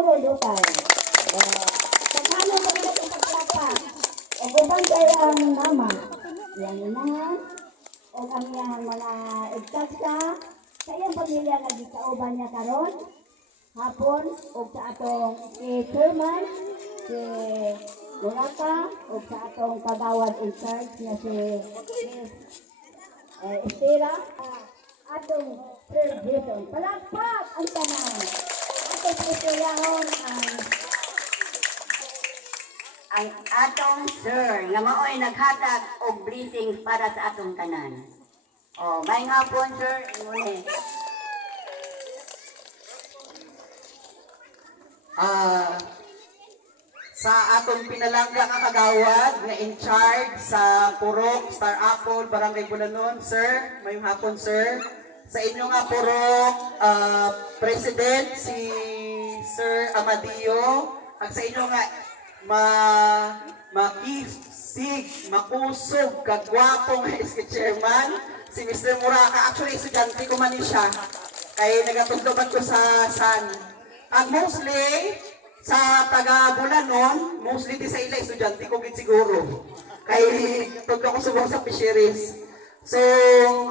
ululutan. Kasama ko na sa pagkapa. O gubang kayo ang mama. Yang inahan. O ang iyang mga igtas ka. Sa iyong pamilya nga gikauban niya karon. Hapon o sa atong chairman, si Murata, o sa atong kagawad in charge na si Estera, atong Sir Jason. Palakpak ang tanan. Atong paisuyahon ang atong Sir nga mao'y naghatag og blessings para sa atong tanan. O, may nga po, Sir, inuni. Sa atong pinalangga nga kagawad nga in charge sa Purok, Star Apple, Barangay Bulanon, sir, may hapon sir. Sa inyo nga Purok, President si Sir Amadio, at sa inyo nga makisig, makusog, kagwapong SK Chairman, si Mr. Muraka. Actually, estudyante ko man siya, kaya nagatugtuban ko sa San. At mostly, sa taga Bulanon, mostly di sa ila, estudyante ko gid siguro. Kay tugto ko subong sa fisheries. So,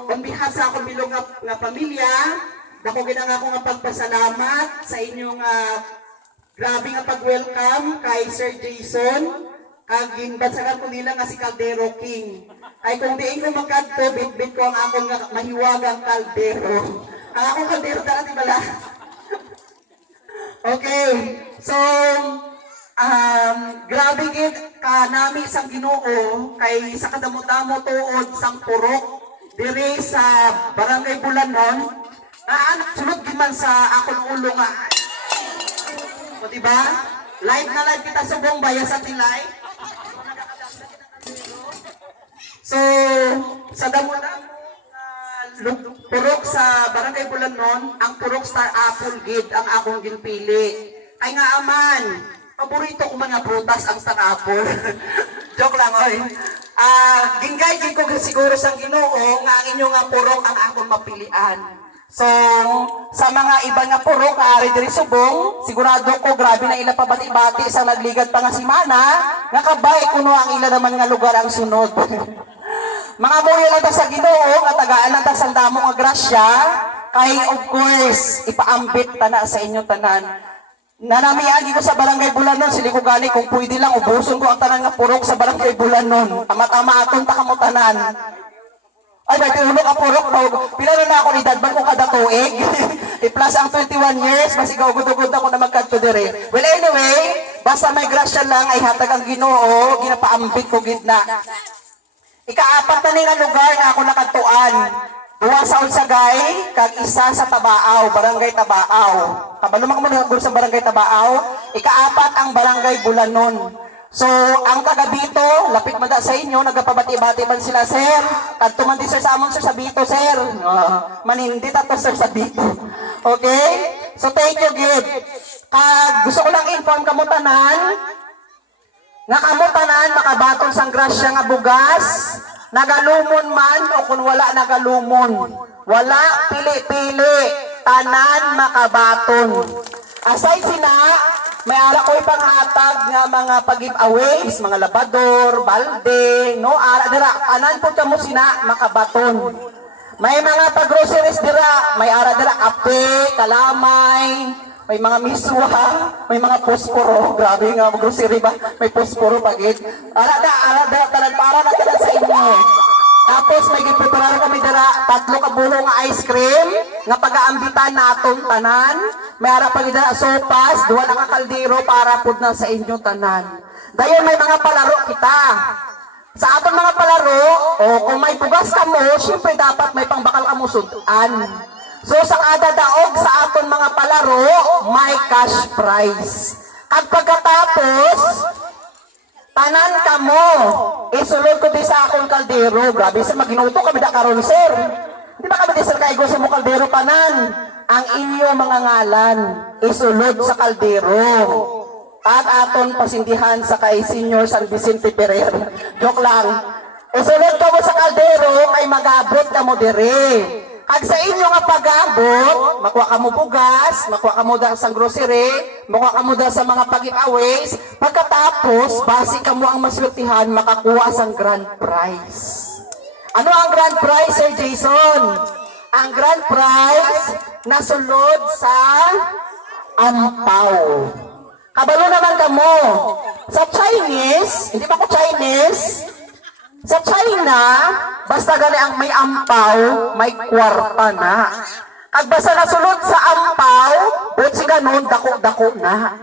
on behalf sa akong bilog nga pamilya, dako gid ang ako nga pagpasalamat sa inyong grabe nga pag-welcome kay Sir Jason. Kag ginbansagan ko nila nga si Caldero King. Ay kung diin ko magkadto, bit-bit ko ang akong nga mahiwagang kaldero. Ang akong kaldero dala di bala. Okay, so, grabe gid ka nami sang Ginoo kay sa kadamo-damo tuod sang Purok diri sa Barangay Bulanon. Sunod gid man sa akong ulo nga. O diba? Live na live kita subong baya sa Tilay. So, sa damo-damo Purok sa Barangay Bulanon, ang Purok Star Apple gid ang akong ginpili. Ay nga aman, paborito ko mga prutas ang Star Apple. Joke lang oy. Gingay gid ko siguro sang Ginoo nga ang inyo nga purok ang akong mapilian. So, sa mga iba nga purok ari diri subong, sigurado ko grabe na ila pabati-bati sa nagligad pa nga semana, nga kabay kuno ang ila naman nga lugar ang sunod. Mga muli lang ta sa Ginoo, nga tagaan lang ta sa damo nga grasya, kay of course, ipaambit tana sa inyong tanan. Nanamiagi ko sa Barangay Bulanon, sili ko gani, kung pwede lang, ubuson ko ang tanan nga purok sa Barangay Bulanon. Tama-tama aton ta kamo tanan. Ay, may tinulog ang purok, pila na ako ni Dadban ko kada tuig. I-plus ang 21 years, masigaw gud-gud ako na magkanto dire. Well, anyway, basta may grasya lang, ay hatag ang Ginoo, ginapaambit ko gid na. Ikaapat na nga lugar na ako nakatuan. Duwa sa Unsagay, kag isa sa Tabaaw, Barangay Tabaaw. Kabalumang mo na sa Barangay Tabaaw. Ikaapat ang Barangay Bulanon. So, ang taga Bito, lapit man sa inyo, nagpabati-bati man sila, sir. Kadto man di sir sa amon, sir, sa Bito, sir. Manindit ato, sir, sa Bito. Okay? So, thank you, Gib. Gusto ko lang inform kamo tanan, nga kamo tanan makabaton sang grasya nga bugas, nagalumon man o kung wala nagalumon. Wala pili-pili, tanan makabaton. Aside sina, may ara ko'y panghatag nga mga pag-giveaways, mga labador, balde, no? Ara dira, tanan po kamo sina makabaton. May mga pag-groceries dira, may ara dira ape, kalamay, may mga miswa, may mga posporo. Grabe nga, grocery ba? May posporo pagit. Ara da, talan para na talan sa inyo. Tapos may gipreparar kami dala 3 ka bulong nga ice cream nga pag-aambitan naton tanan. May ara pag dala sopas, 2 na ka kaldero para pud na sa inyo tanan. Dayon may mga palaro kita. Sa aton mga palaro, kung may pugas ka mo, syempre dapat may pangbakal ka mo sudan. So sa kada daog sa aton mga palaro, may cash prize. At pagkatapos, tanan kamo, isulod ko di sa akong kaldero. Grabe sa maginuto kami da karon sir. Di ba kami di sir kaigo sa mo kaldero tanan? Ang inyo mga ngalan, isulod sa kaldero. At aton pasindihan sa kay Senior San Vicente Ferrer. Joke lang. Isulod ka mo sa kaldero, kay magabot ka mo dire. Kag sa inyo nga pag-abot, makuha ka mo bugas, makuha ka mo da sa grocery, makuha ka mo da sa mga pag-giveaways, pagkatapos, base ka mo ang maswertihan, makakuha sang grand prize. Ano ang grand prize, Sir Jason? Ang grand prize nasulod sa ampaw. Kabalo naman ka mo. Sa Chinese, hindi pa ko Chinese, sa China, basta gani ang may ampaw, may kwarta na. Kag basta nasulod sa ampaw, butsi ganon, dako-dako na.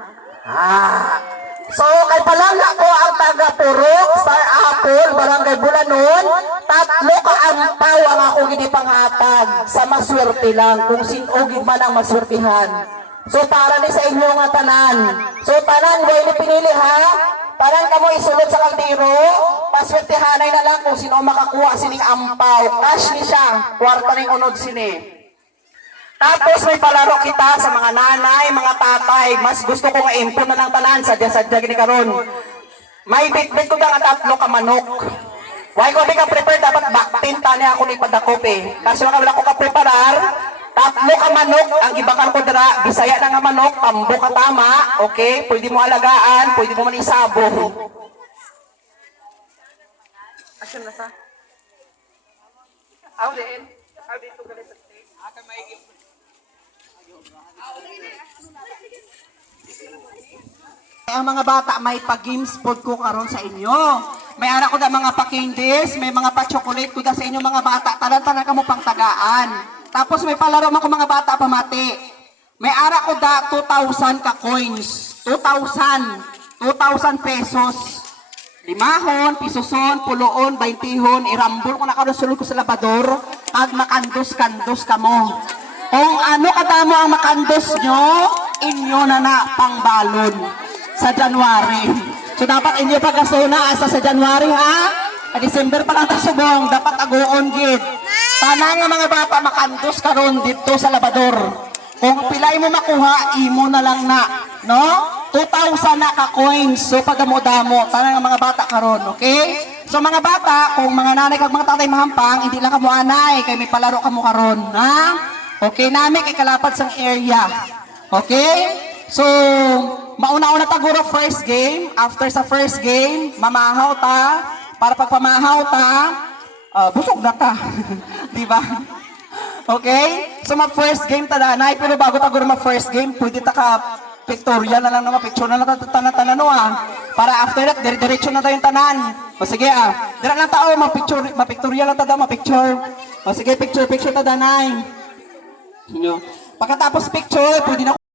So, kay palanga ko ang taga-Purok, Star Apple, Barangay Bulanon, 3 ka ampaw ang ako ginipanghatag sa maswerte lang, kung sinugid man ang maswertihan. So, para ni sa inyo nga tanan. So, tanan, way ni pinili ha, parang kamo isulod sa kaldero, paswertihanay na lang kung sino makakuha sining ampaw. Cash ni siya, kwarta ning unod sini. Tapos may palaro kita sa mga nanay, mga tatay. Mas gusto ko nga impon na lang tanan, sadya-sadya gini karon. May bitbit ko nga 3 ka manok. Why ko ka prepare, dapat baktin tani ako ni padakop eh. Kasi wala ko ka preparar, 3 ka manok, ang ibakal ko dira, Bisaya na nga manok, tambo ka tama, okay? Pwede mo alagaan, pwede mo man isabo. Asyon na sa? Aw din. Aw dito galit sa stage. Aka maigit. Ang mga bata may pa-games pod ko karon sa inyo. May ara ko da mga pa-candies, may mga pa-chocolate ko da sa inyo mga bata. Tanan-tanan ka mo pang tagaan. Tapos may palaro man ko mga bata pamati. May ara ko da 2,000 ka coins. 2,000 pesos. 5 pisoson, puloon, 20, irambol ko na karon ko sa labador, pag makandos-kandos ka mo. Kung ano kadamo ang makandos nyo, inyo na pangbalon sa January. So dapat inyo pagkasuna asa sa January ha? Sa December pa lang tasubong, dapat aguon gid. Tanan nga mga bata makandos karon dito sa labador. Kung pilay mo makuha, imo na lang na, no? 2,000 na ka coins. So pagdamo-damo, tanan nga mga bata karon, okay? So mga bata, kung mga nanay kag mga tatay mahampang, hindi lang kamo anay kay may palaro kamo karon, ha? Okay, nami kay kalapad sang area. Okay? So, mauna-una taguro first game. After sa first game, mamahaw ta. Para pag pamahaw ta, busog na ta. Di ba? Okay? So, ma-first game ta danay. Pero bago taguro ma-first game, pwede ta ka pictorial na lang na ma-picture na lang tanan Para after that, dire-diretso na tayong tanan. O sige dira lang tao, ma-pictorial lang ta daw, ma-picture. O sige, picture ta danay. Pagkatapos picture, pwede na